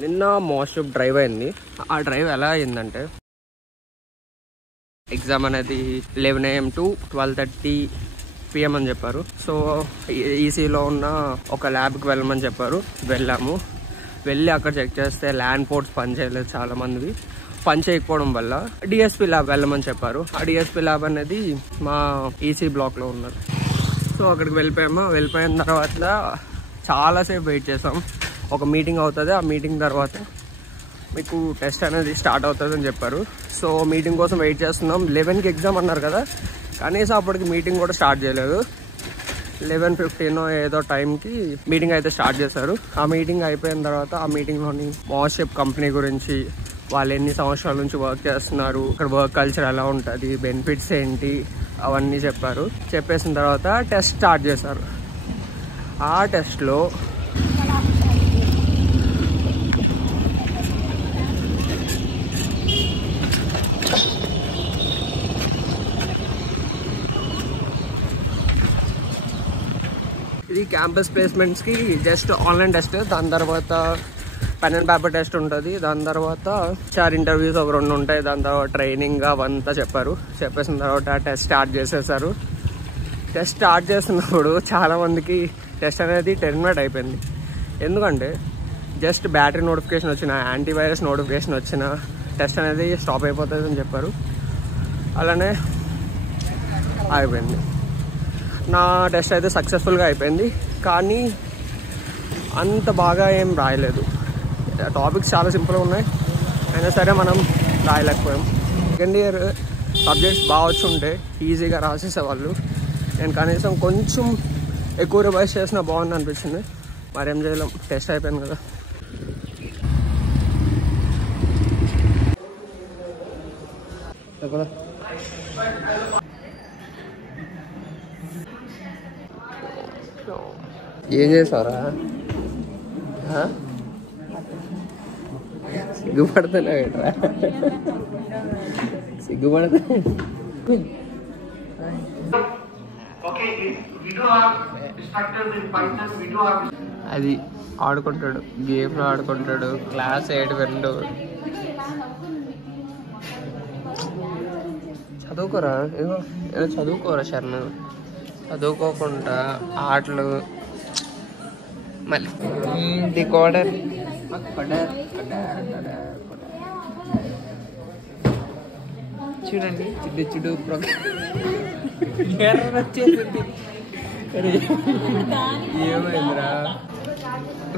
నిన్న most drive అయింది. ఆ డ్రైవ్ ఎలా అయిందంటే ఎగ్జామ్ అనేది 11 AM to 12:30 PM అని చెప్పారు. సో ఈసీలో ఉన్న ఒక ల్యాబ్కి వెళ్ళమని చెప్పారు. వెళ్ళి అక్కడ చెక్ చేస్తే ల్యాండ్ పోర్ట్స్ పని చేయలేదు, చాలా మందివి పని చేయకపోవడం వల్ల డిఎస్పీ ల్యాబ్ వెళ్ళమని చెప్పారు. ఆ డిఎస్పీ ల్యాబ్ అనేది మా ఈసీ బ్లాక్లో ఉన్నారు. సో అక్కడికి వెళ్ళిపోయిన తర్వాత చాలాసేపు వెయిట్ చేసాం. ఒక మీటింగ్ అవుతుంది, ఆ మీటింగ్ తర్వాత మీకు టెస్ట్ అనేది స్టార్ట్ అవుతుంది అని చెప్పారు. సో మీటింగ్ కోసం వెయిట్ చేస్తున్నాం. 11కి ఎగ్జామ్ అన్నారు కదా, కనీసం అప్పటికి మీటింగ్ కూడా స్టార్ట్ చేయలేదు. 11:15 ఏదో టైంకి మీటింగ్ అయితే స్టార్ట్ చేశారు. ఆ మీటింగ్ అయిపోయిన తర్వాత ఆ మీటింగ్లోని మోస్షిప్ కంపెనీ గురించి, వాళ్ళు ఎన్ని సంవత్సరాల నుంచి వర్క్ చేస్తున్నారు, ఇక్కడ వర్క్ కల్చర్ ఎలా ఉంటుంది, బెనిఫిట్స్ ఏంటి, అవన్నీ చెప్పేసిన తర్వాత టెస్ట్ స్టార్ట్ చేశారు. ఆ టెస్ట్లో ఇది క్యాంపస్ ప్లేస్మెంట్స్కి జస్ట్ ఆన్లైన్ టెస్ట్. దాని తర్వాత పెన్ అండ్ పేపర్ టెస్ట్ ఉంటుంది. దాని తర్వాత 4 ఇంటర్వ్యూస్ ఒక 2 ఉంటాయి. దాని తర్వాత ట్రైనింగ్ అవంతా చెప్పేసిన తర్వాత టెస్ట్ స్టార్ట్ చేసేసారు. టెస్ట్ స్టార్ట్ చేస్తున్నప్పుడు చాలామందికి టెస్ట్ అనేది టెర్మినేట్ అయిపోయింది. ఎందుకంటే జస్ట్ బ్యాటరీ నోటిఫికేషన్ వచ్చిన, యాంటీవైరస్ నోటిఫికేషన్ వచ్చిన టెస్ట్ అనేది స్టాప్ అయిపోతుంది అని చెప్పారు. అలానే అయిపోయింది. నా టెస్ట్ అయితే సక్సెస్ఫుల్గా అయిపోయింది, కానీ అంత బాగా ఏం రాయలేదు. టాపిక్స్ చాలా సింపుల్గా ఉన్నాయి, అయినా సరే మనం రాయలేకపోయాం. సెకండ్ ఇయర్ సబ్జెక్ట్స్ బాగా వచ్చి ఉంటే ఈజీగా రాసేసేవాళ్ళు. నేను కనీసం కొంచెం ఎక్కువ రివైజ్ చేసినా బాగుంది అనిపించింది. మరేం చేయలేం, టెస్ట్ అయిపోయింది కదా. ఏం చేసావురా? సిగ్గుపడుతున్నా అది ఆడుకుంటాడు, గేమ్లో ఆడుకుంటాడు, క్లాస్ 8 విండు. చదువుకోరా శర్మ, చదువుకోకుండా ఆటలు. మళ్ళీ డికోడర్ చూడండి, చూడు వచ్చేసింది. ఏమైందిరా?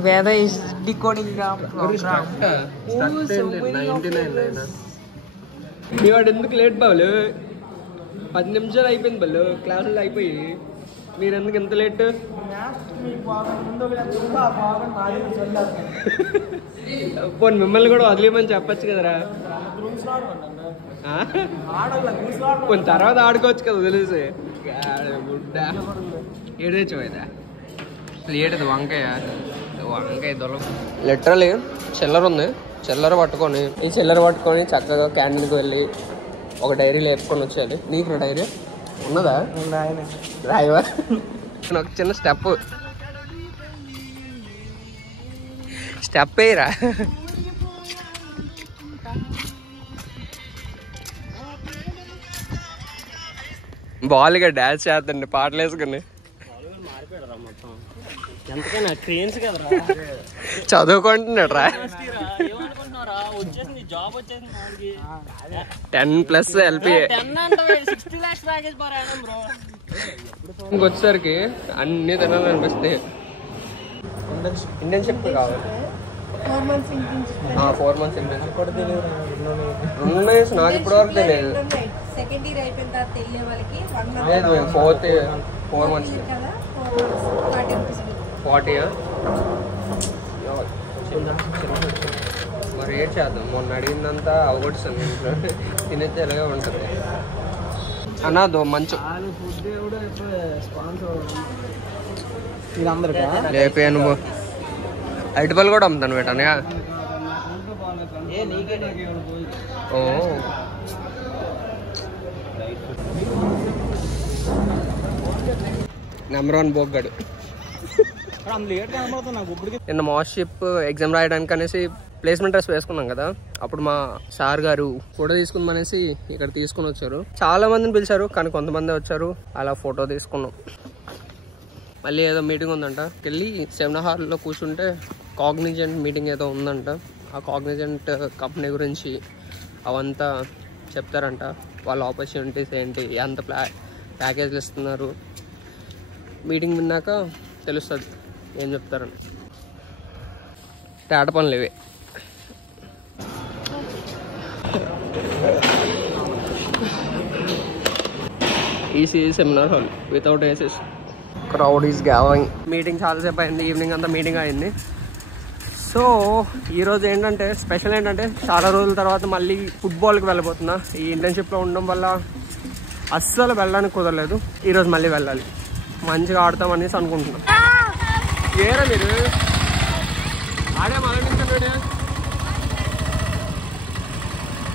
వేద ఇస్ డికోడింగ్ వాడు ఎందుకు లేట్ బాబులు? 10 నిమిషాలు అయిపోయింది బళ్ళు, క్లాసులు అయిపోయి మీరు ఎందుకు ఎంత లేట్? పోనీ మిమ్మల్ని కూడా వదిలేమని చెప్పచ్చు కదరా. కొన్ని తర్వాత ఆడుకోవచ్చు కదా తెలిసి. ఏడేచ్చుదా ఏడది వంకాయ దొల. లిటరలీ చిల్లర ఉంది, చిల్లర పట్టుకొని చక్కగా క్యాంటీన్కి వెళ్ళి ఒక డైరీలో వేసుకొని వచ్చేయాలి. నీకు డైరీ ఉన్నదా? రాయవా? ఒక చిన్న స్టెప్ వేయరా. బాల్గా డాన్స్ చేద్దండి పాటలు వేసుకుని. చదువుకుంటున్నాడు రా. 10+ LPA ఇంకొచ్చేసరికి అన్ని తినాలనిపిస్తాయి. ఇంటర్న్షిప్ కావాలి. 4 months ఇంటర్న్షిప్ నాకు ఇప్పుడు వరకు తెలియదు. లేదు, 4 months 40. మరి ఏం చేద్దాం? మొన్న అడిగిందంతా అవగొట్టాను ఇంట్లో, తినేస్తే ఎలాగే ఉంటుంది అన్నదో మంచు లేపే. నువ్వు అరటిపళ్ళు కూడా అమ్ముతాను బేటనే. ఓ నెంబర్ 1 బోగ్గాడు. నిన్న మాస్షిప్ ఎగ్జామ్ రాయడానికి అనేసి ప్లేస్మెంట్ డ్రెస్ వేసుకున్నాం కదా, అప్పుడు మా సార్ గారు ఫోటో తీసుకుందామనేసి ఇక్కడ తీసుకుని వచ్చారు. చాలా మందిని పిలిచారు కానీ కొంతమంది వచ్చారు, అలా ఫోటో తీసుకున్నాం. మళ్ళీ ఏదో మీటింగ్ ఉందంట, వెళ్ళి సెమినార్ హాల్లో కూర్చుంటే కాగ్నిజెంట్ మీటింగ్ ఏదో ఉందంట. ఆ కాగ్నిజెంట్ కంపెనీ గురించి అవంతా చెప్తారంట, వాళ్ళ ఆపర్చునిటీస్ ఏంటి, ఎంత ప్యాకేజ్లు ఇస్తున్నారు. మీటింగ్ విన్నాక తెలుస్తుంది ఏం చెప్తారని. తేట పనులు ఇవి. EC seminar hall without ACs. Crowd is gathering. Meeting చాలాసేపు అయింది, ఈవినింగ్ అంతా మీటింగ్ అయింది. సో ఈరోజు ఏంటంటే స్పెషల్ ఏంటంటే చాలా రోజుల తర్వాత మళ్ళీ ఫుట్బాల్కి వెళ్ళబోతున్నా. ఈ ఇంటర్న్షిప్లో ఉండడం వల్ల అస్సలు వెళ్ళడానికి కుదరలేదు. ఈరోజు మళ్ళీ వెళ్ళాలి, మంచిగా ఆడతామనేసి అనుకుంటున్నాం. ఏరా మీరు ఆడే మొదలు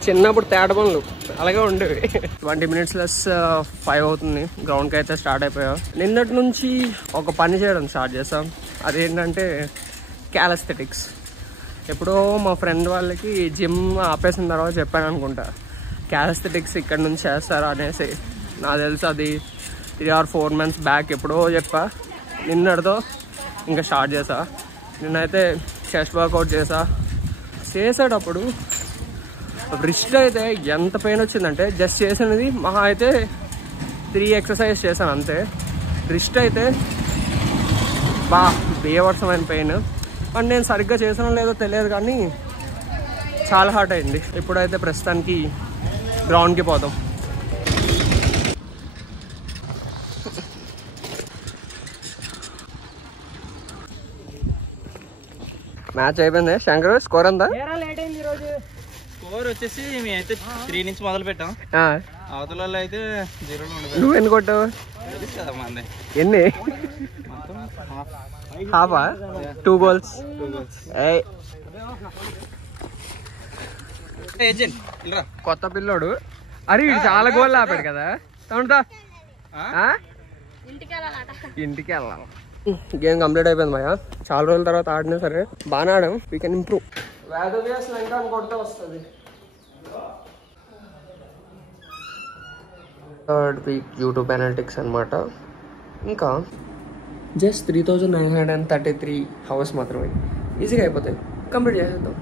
చిన్నప్పుడు తేట పనులు అలాగే ఉండేవి. 20 minutes less 5 అవుతుంది. గ్రౌండ్కి అయితే స్టార్ట్ అయిపోయాం. నిన్నటి నుంచి ఒక పని చేయడం స్టార్ట్ చేసాం. అదేంటంటే క్యాలస్థెటిక్స్. ఎప్పుడో మా ఫ్రెండ్ వాళ్ళకి జిమ్ ఆపేసిన తర్వాత చెప్పాను అనుకుంటా, క్యాలస్థెటిక్స్ ఇక్కడ నుంచి చేస్తారా అనేసి. నాకు తెలుసు అది 3 or 4 months బ్యాక్ ఎప్పుడో చెప్పా. నిన్నటితో ఇంకా స్టార్ట్ చేసా. నిన్నైతే చెస్ట్ వర్కౌట్ చేసేటప్పుడు రిస్ట్ అయితే ఎంత పెయిన్ వచ్చిందంటే, జస్ట్ చేసినది మహా అయితే 3 exercises చేశాను అంతే. రిస్ట్ అయితే బీభత్సమైన పెయిన్. కానీ నేను సరిగ్గా చేసానో లేదో తెలియదు కానీ చాలా హార్ట్ అయింది. ఇప్పుడైతే ప్రస్తుతానికి గ్రౌండ్కి పోదాం. మ్యాచ్ అయిపోయింది. శంకర్ స్కోర్ ఎంత? స్కోర్ వచ్చేసి మేమైతే 3 నుంచి మొదలు పెట్టాం. అవతల అయితే 0 నువ్వు ఎన్ని కొట్టావు? ఎన్ని? హాఫా? 2 goals. కొత్త పిల్లోడు. అరే వీడు చాలా గోల్ ఆపాడు కదా. తమ్ముడుతా ఇంటికి వెళ్ళాలి. గేమ్ కంప్లీట్ అయిపోయింది మాయా. చాలా రోజుల తర్వాత ఆడినా సరే బాగా ఆడాం. We can improve. వేదవ్యాస్ లంక కొడితే వస్తుంది. థర్డ్ వీక్ యూట్యూబ్ అనలిటిక్స్ అనమాట. ఇంకా జస్ట్ 3933 hours మాత్రమే. ఈజీగా అయిపోతాయి. కంప్లీట్ చేసేద్దాం.